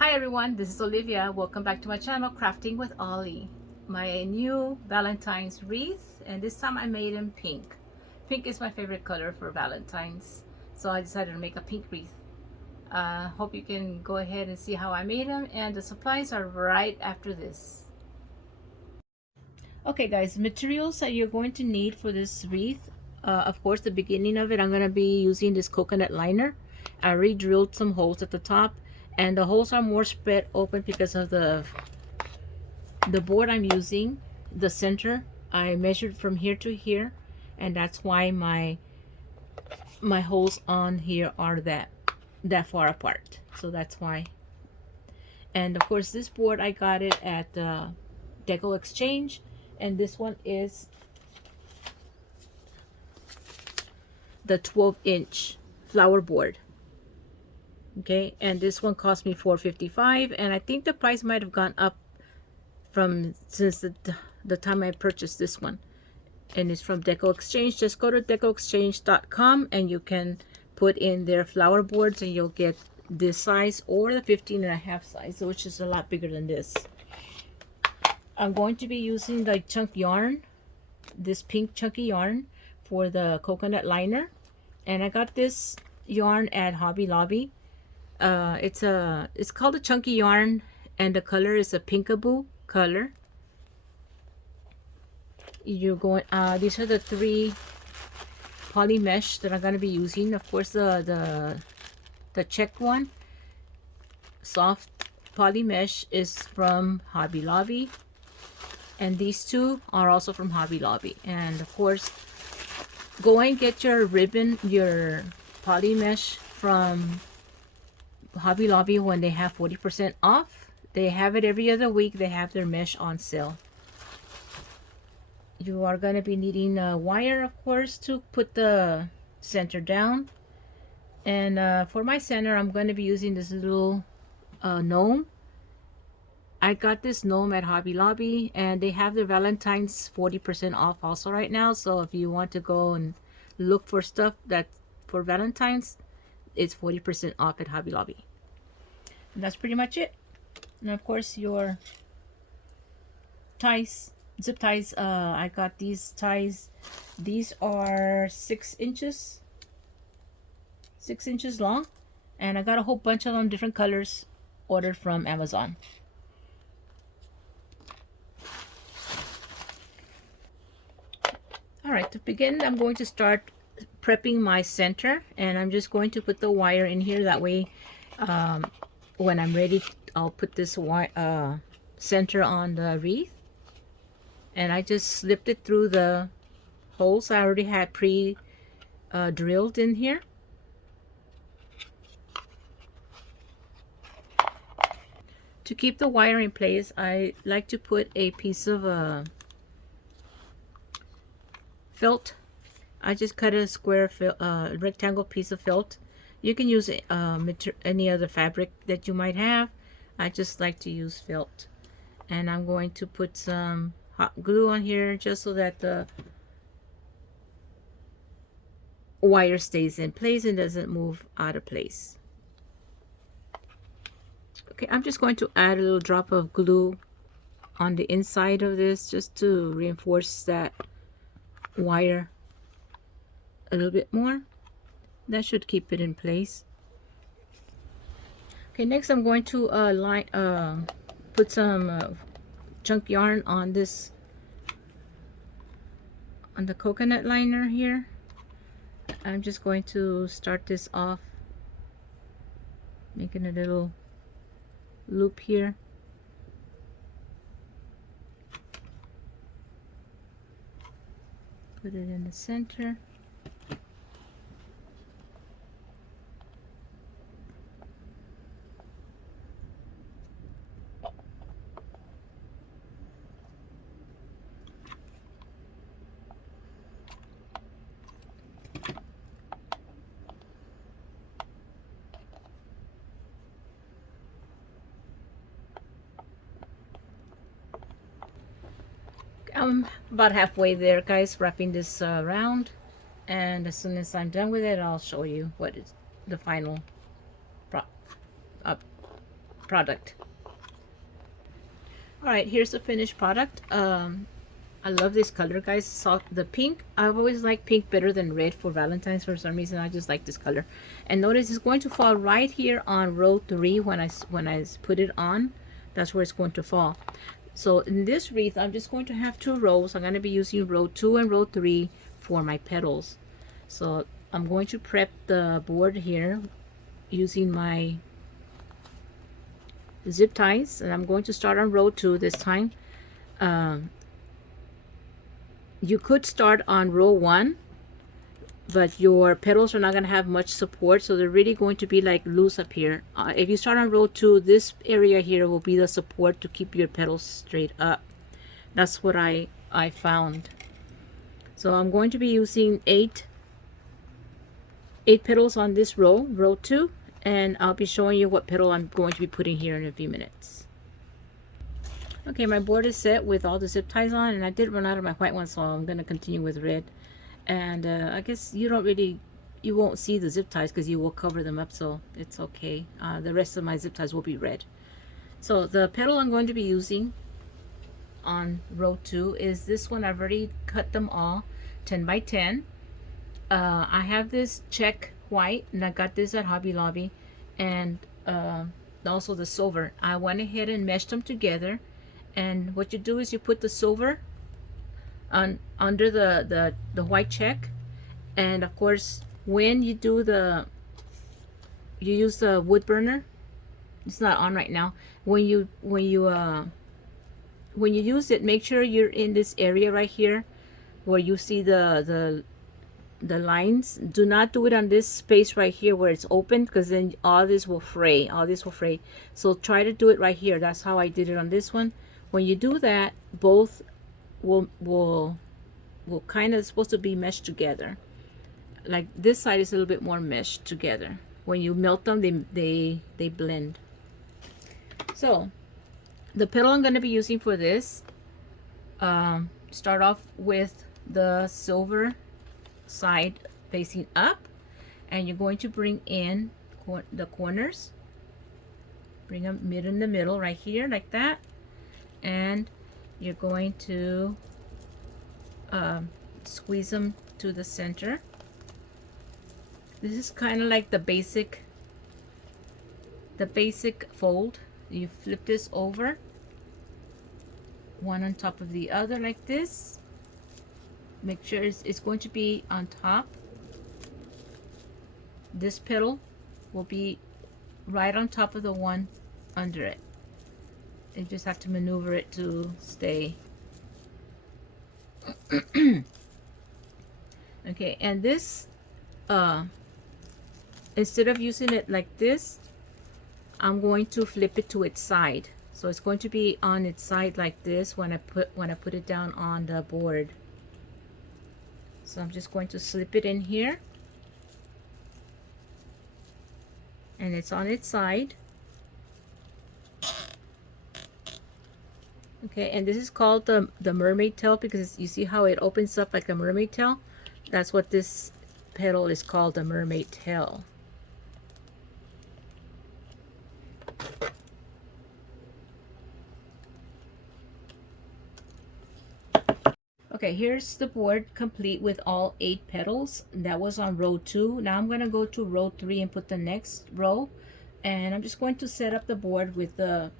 Hi everyone, this is Olivia. Welcome back to my channel, Crafting with Ollie. My new Valentine's wreath, and this time I made him pink. Pink is my favorite color for Valentine's, so I decided to make a pink wreath. Hope you can go ahead and see how I made them, and the supplies are right after this. Okay guys, materials that you're going to need for this wreath. Of course, the beginning of it, I'm going to be using this coconut liner. I already drilled some holes at the top, and the holes are more spread open because of the board I'm using. The center, I measured from here to here, and that's why my holes on here are that far apart. So that's why. And of course, this board I got it at Deco Exchange, and this one is the 12-inch flower board. Okay, and this one cost me $4.55, and I think the price might have gone up from since the time I purchased this one. And it's from Deco Exchange. Just go to decoexchange.com and you can put in their flower boards and you'll get this size or the 15.5 size, which is a lot bigger than this. I'm going to be using the chunk yarn, this pink chunky yarn, for the coconut liner, and I got this yarn at Hobby Lobby. It's called a chunky yarn, and the color is a pinkaboo color. You're going these are the 3 poly mesh that I'm going to be using. Of course, the check one, soft poly mesh, is from Hobby Lobby, and these 2 are also from Hobby Lobby. And of course, go and get your ribbon, your poly mesh from Hobby Lobby when they have 40% off. They have it every other week. They have their mesh on sale. You are going to be needing a wire, of course, to put the center down. And for my center, I'm going to be using this little gnome. I got this gnome at Hobby Lobby, and they have their Valentines 40% off also right now. So if you want to go and look for stuff that's for Valentines, it's 40% off at Hobby Lobby. And that's pretty much it. And of course, your ties, zip ties. I got these ties. These are 6 inches long, and I got a whole bunch of them, different colors, ordered from Amazon. All right, to begin, I'm going to start prepping my center, and I'm just going to put the wire in here. That way, when I'm ready, I'll put this center on the wreath. And I just slipped it through the holes I already had drilled in here. To keep the wire in place, I like to put a piece of felt. I just cut a square rectangle piece of felt. You can use any other fabric that you might have. I just like to use felt. And I'm going to put some hot glue on here just so that the wire stays in place and doesn't move out of place. Okay, I'm just going to add a little drop of glue on the inside of this just to reinforce that wire a little bit more. That should keep it in place. Okay, next I'm going to put some chunk yarn on this, on the coconut liner here. I'm just going to start this off, making a little loop here. Put it in the center. I'm about halfway there, guys, wrapping this around, and as soon as I'm done with it, I'll show you what is the final product. All right, here's the finished product. I love this color, guys. The pink, I've always liked pink better than red for Valentine's. For some reason, I just like this color. And notice it's going to fall right here on row 3 when I put it on. That's where it's going to fall. So in this wreath, I'm just going to have 2 rows. I'm going to be using row 2 and row 3 for my petals. So I'm going to prep the board here using my zip ties, and I'm going to start on row 2 this time. You could start on row 1, but your petals are not going to have much support, so they're really going to be like loose up here. If you start on row 2, this area here will be the support to keep your petals straight up. That's what I found. So I'm going to be using 8 petals on this row 2, and I'll be showing you what petal I'm going to be putting here in a few minutes. Okay, my board is set with all the zip ties on, and I did run out of my white one, so I'm going to continue with red. And I guess you won't see the zip ties because you will cover them up, so it's okay. The rest of my zip ties will be red. So the petal I'm going to be using on row 2 is this one. I've already cut them all 10 by 10. I have this check white, and I got this at Hobby Lobby, and also the silver. I went ahead and meshed them together, and what you do is you put the silver on under the white check, and of course when you do you use the wood burner. It's not on right now. When you use it, make sure you're in this area right here where you see the lines. Do not do it on this space right here where it's open, because then all this will fray. So try to do it right here. That's how I did it on this one. When you do that, both will kind of supposed to be meshed together. Like this side is a little bit more meshed together. When you melt them, they blend. So the petal I'm going to be using for this, start off with the silver side facing up, and you're going to bring in the corners, bring them in the middle right here like that, and you're going to squeeze them to the center. This is kind of like the basic fold. You flip this over, one on top of the other like this. Make sure it's going to be on top. This petal will be right on top of the one under it. You just have to maneuver it to stay. Okay, and this, instead of using it like this, I'm going to flip it to its side. So it's going to be on its side like this when I put it down on the board. So I'm just going to slip it in here, and it's on its side. Okay, and this is called the mermaid tail, because you see how it opens up like a mermaid tail? That's what this petal is called, the mermaid tail. Okay, here's the board complete with all 8 petals. That was on row 2. Now I'm going to go to row 3 and put the next row. And I'm just going to set up the board with the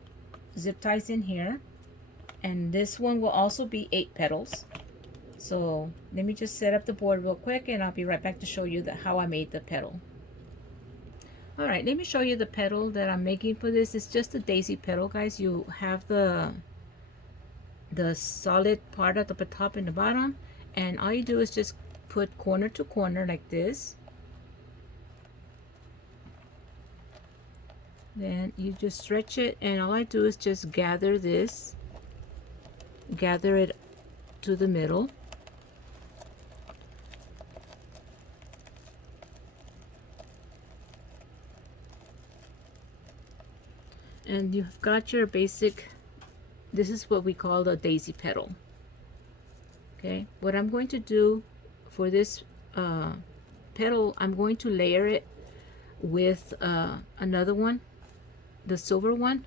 zip ties in here. And this one will also be 8 petals. So let me just set up the board real quick, and I'll be right back to show you how I made the petal. Alright, let me show you the petal that I'm making for this. It's just a daisy petal, guys. You have the solid part at the top and the bottom, and all you do is just put corner to corner like this. Then you just stretch it, and all I do is just gather it to the middle. And you've got your basic, this is what we call the daisy petal. Okay, what I'm going to do for this petal, I'm going to layer it with another one the silver one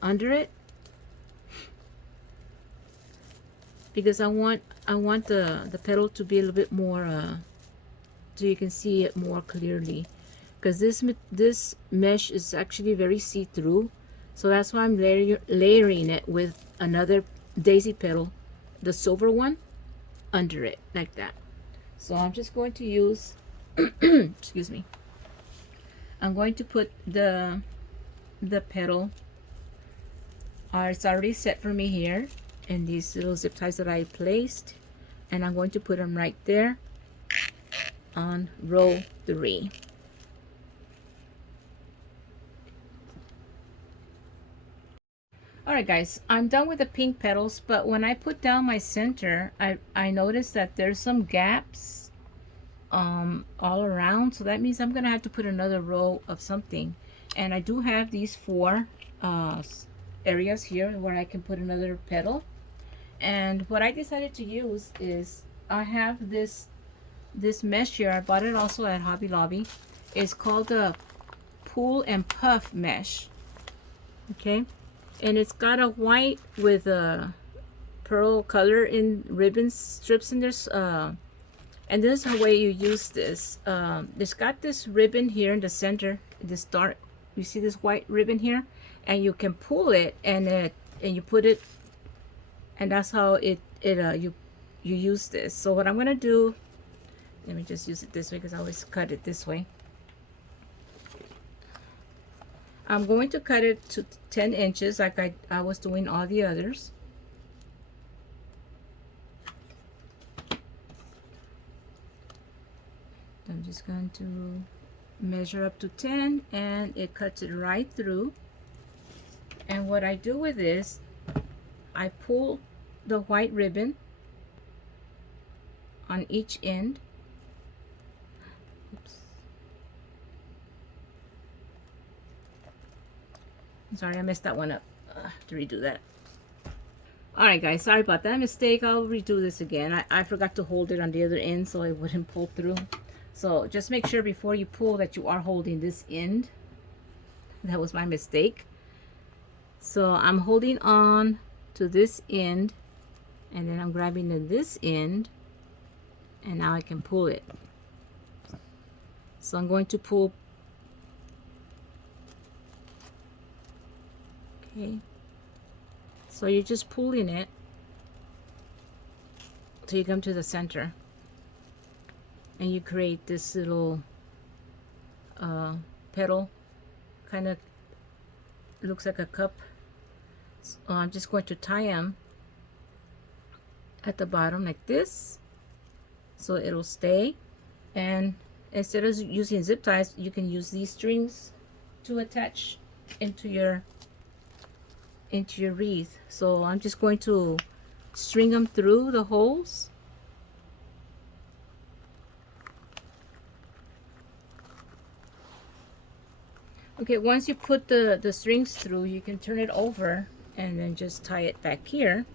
under it, because I want the petal to be a little bit more so you can see it more clearly, because this mesh is actually very see-through. So that's why I'm layering it with another daisy petal, the silver one, under it like that. So I'm just going to use excuse me, I'm going to put the petal, it's already set for me here in these little zip ties that I placed, and I'm going to put them right there on row 3. Alright guys, I'm done with the pink petals, but when I put down my center, I noticed that there's some gaps all around, so that means I'm gonna have to put another row of something. And I do have these 4 areas here where I can put another petal. And what I decided to use is, I have this mesh here. I bought it also at Hobby Lobby. It's called the Pull and Puff mesh. Okay, and it's got a white with a pearl color in ribbon strips in this. And this is the way you use this. It's got this ribbon here in the center. This dark, you see this white ribbon here, and you can pull it, and you put it, and that's how you use this. So what I'm gonna do, let me just use it this way because I always cut it this way. I'm going to cut it to 10 inches like I was doing all the others. I'm just going to measure up to 10, and it cuts it right through. And what I do with this, I pull the white ribbon on each end. Oops. Sorry, I messed that one up. To redo that. Alright guys, sorry about that mistake. I'll redo this again. I forgot to hold it on the other end so it wouldn't pull through. So just make sure before you pull that you are holding this end. That was my mistake. So I'm holding on to this end, and then I'm grabbing this end, and now I can pull it. So I'm going to pull. Okay. So you're just pulling it till you come to the center, and you create this little petal, kind of looks like a cup. So I'm just going to tie them at the bottom like this, so it'll stay. And instead of using zip ties, you can use these strings to attach into your wreath. So I'm just going to string them through the holes. Okay, once you put the strings through, you can turn it over and then just tie it back here.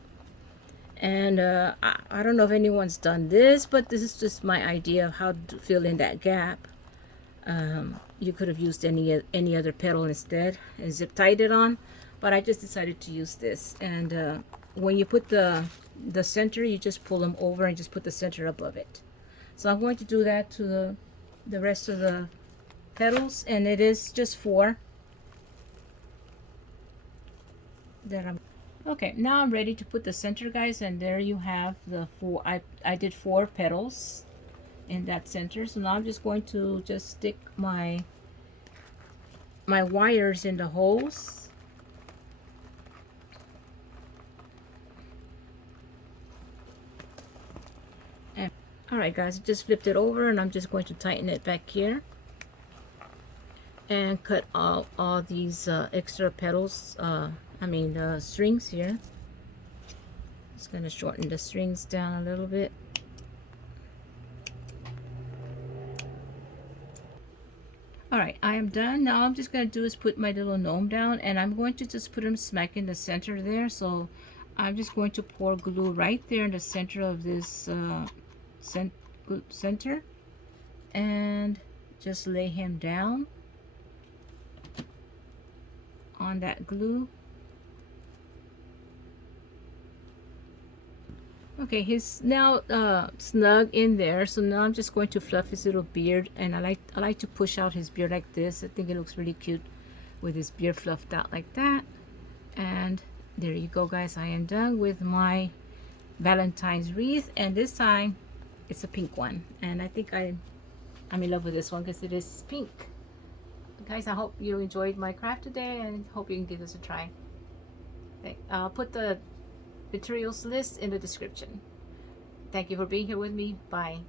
And I don't know if anyone's done this, but this is just my idea of how to fill in that gap. You could have used any other petal instead and zip tied it on, but I just decided to use this. And when you put the center, you just pull them over and just put the center above it. So I'm going to do that to the rest of the petals, and it is just 4 that I'm. Okay, now I'm ready to put the center, guys, and there you have the 4. I did 4 petals in that center. So now I'm just going to just stick my wires in the holes. And all right guys, just flipped it over, and I'm just going to tighten it back here and cut all these extra petals, strings here. Just gonna shorten the strings down a little bit. All right, I am done. Now I'm just gonna do is put my little gnome down, and I'm going to just put him smack in the center there. So I'm just going to pour glue right there in the center of this center, and just lay him down on that glue. Okay, he's now snug in there. So now I'm just going to fluff his little beard, and I like to push out his beard like this. I think it looks really cute with his beard fluffed out like that. And there you go, guys. I am done with my Valentine's wreath, and this time it's a pink one. And I think I'm in love with this one because it is pink. Guys, I hope you enjoyed my craft today, and hope you can give this a try. Okay, I'll put the materials list in the description. Thank you for being here with me. Bye.